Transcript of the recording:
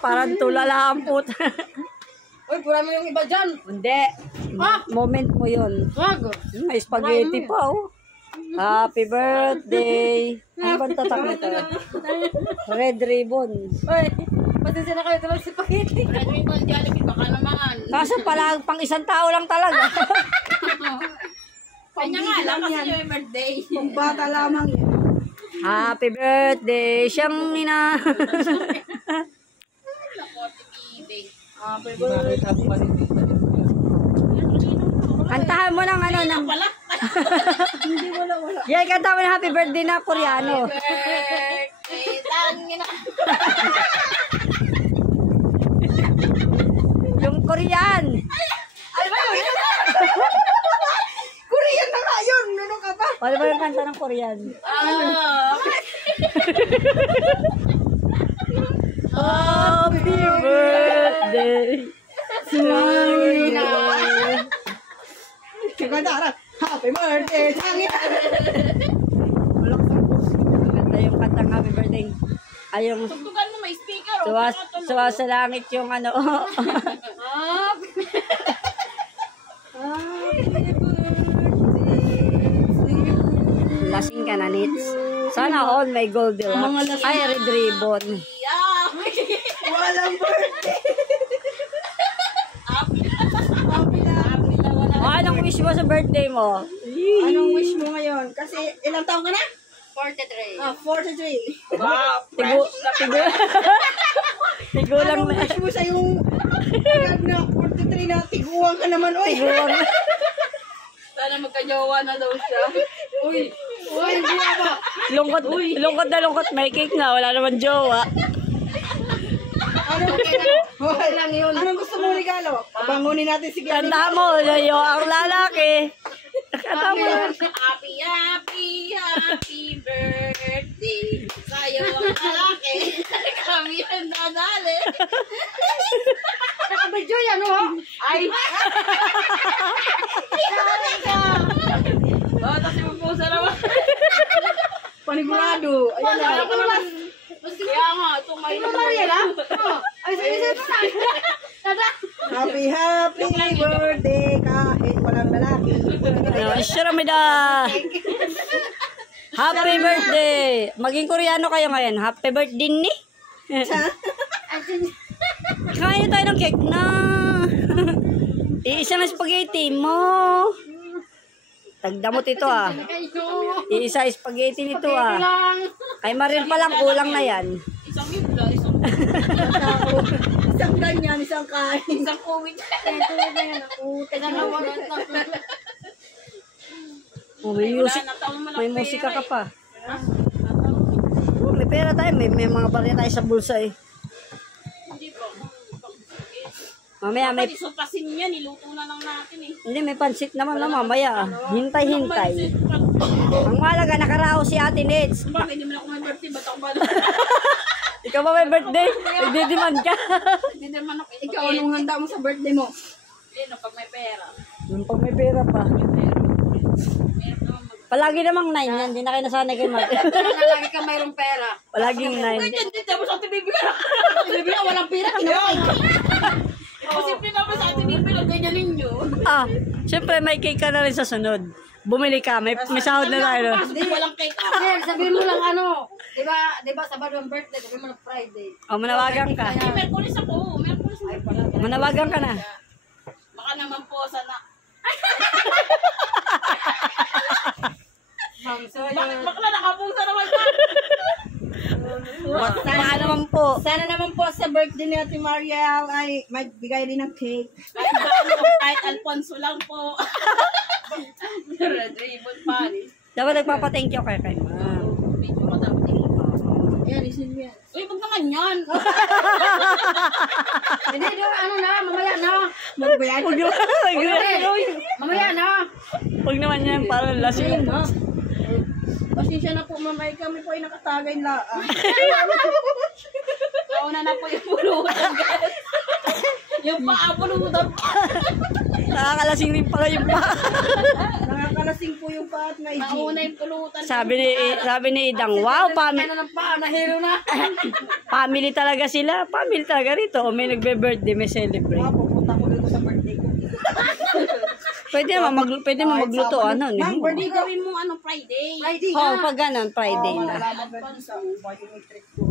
Parang tulalampot. Uy, pura mo yung iba dyan. Hindi. Moment mo yun. Wag. May spaghetti pa, oh. Happy birthday. Ano bang tatak nito? Red ribbon. Uy, pasensya na kayo talagang si Pakiti. Red ribbon, Jollibee, baka naman. Kaso pala, pang isang tao lang talaga. Kanya nga lang kasi yung birthday. Kung bata lamang yan. Happy birthday, siyang nina. Happy birthday. Kantahan mo ng ano. Hindi, wala. Yan, kanta mo ng happy birthday na Koreano. Birthday, tangina. Yung Korean. Ay, ba yun? Korean na nga yun. Ano ka ba? Ano ba yung kanta ng Korean? Happy birthday. Kaganda, happy birthday. Tangin. Maganda yung kantang happy birthday. Ay, yung Tugtugan mo, may speaker. suwa sa langit yung ano. Lasing ka na, Nits. Sana all may Goldilocks. Ay, red ribbon. Walang birthday. O, anong wish mo sa birthday mo? Anong wish mo ngayon? Kasi ilang taon ka na? 43. 43. Tigulang Anong na. wish mo sa yung agad na 43 na tiguan ka naman, oy? Tigulang na. Sana magkajowa na daw siya. Uy, hindi ba? Lungkot na lungkot. May cake na. Wala naman jowa. Okay lang yun. Anong gusto mong regalo? Pabangunin natin si Gary. Kanta mo. Layo ang lalaki. Kanta mo. Happy birthday. Sa'yo ang lalaki. Kami ang nadali. Nakabidyo yan, oh. Ay! Tapos yung pusa naman. Panigurado. Ayan na. Kaya nga, ito may Ay, sige. Happy birthday kahit walang lalaki. Shiramida. Happy birthday. Maging Koreano kayo ngayon. Happy birthday ni. Kain tayo ng cake na. Iisa na spaghetti mo. Tagdamot ito ah. Iisa spaghetti nito ah. Ay maril pa lang, kulang na yan. isang hibla, isang Isang ganyan, isang kain. isang COVID. Isang nawalan na. Oh, may musika ka pa. Oh, may pera tayo, may mga barya tayo sa bulsa eh. Hindi po. Mamaya may, Supasin niya, niluto na lang natin eh. hindi may pansit naman na mamaya. Hintay-hintay. Ang malaga, nakaraos si Ate Neds. Bakit hindi mo na ako may birthday? Ba't ako ba? Ikaw ba may birthday? Nagdidemand ka. Hindi naman ako. Ikaw, anong handa mo sa birthday mo? Hindi, no, pag may pera. Yung pag may pera pa. Meron naman Palagi namang 9 yan. Hindi na kayo nasanay kayo mag... lagi ka mayroong pera. Palaging 9. Hindi, tapos sa TV ka. Sabi na, walang pira, kinakain. Posible naman sa TV lang ganyan ninyo. Ah, syempre may cake ka na rin sa sunod. Bumili ka, may sahod na tayo. Walang cake. Sabihin mo lang ano, diba Sabado ang birthday, sabihin mo lang Friday. O, manawagan ka. Ay, Merkulis ako. Merkulis ako. Manawagan ka na. Baka naman po sana. Bakit bakla nakapusa naman ka? Baka naman po. Sana naman po sa birthday ni Ate Mariel ay magbigay din ng cake. Kahit Alfonso lang po. Red ribbon Paris. Dapat nagpapa-thank you kay ma. Medyo madami. Yan, isin mo yan. Uy, wag naman yan. Hindi, ano na, mamaya na. Magbayad. Huwag naman. Mamaya na. Huwag naman yan, parang lasing. Pasensya na po, mamay kami po ay nakatagay la. Kauna na po yung pulutan. Yung paa pulutan pa. Nakakalasing rin pala yung pa. Nakakalas lasing po yung paat na mauna yung pulutan. Sabi ni Idang, wow, Ano ng paa, nahilo na. family talaga sila. Family talaga rito. O may nagbe-birthday, may celebrate. Pupunta ko dito sa birthday ko. Pwede naman magluto, ano, ni Mo. Birthday gawin mo ano Friday. Friday Oh, pag ganun, Friday na. Salamat na sa biometric ko.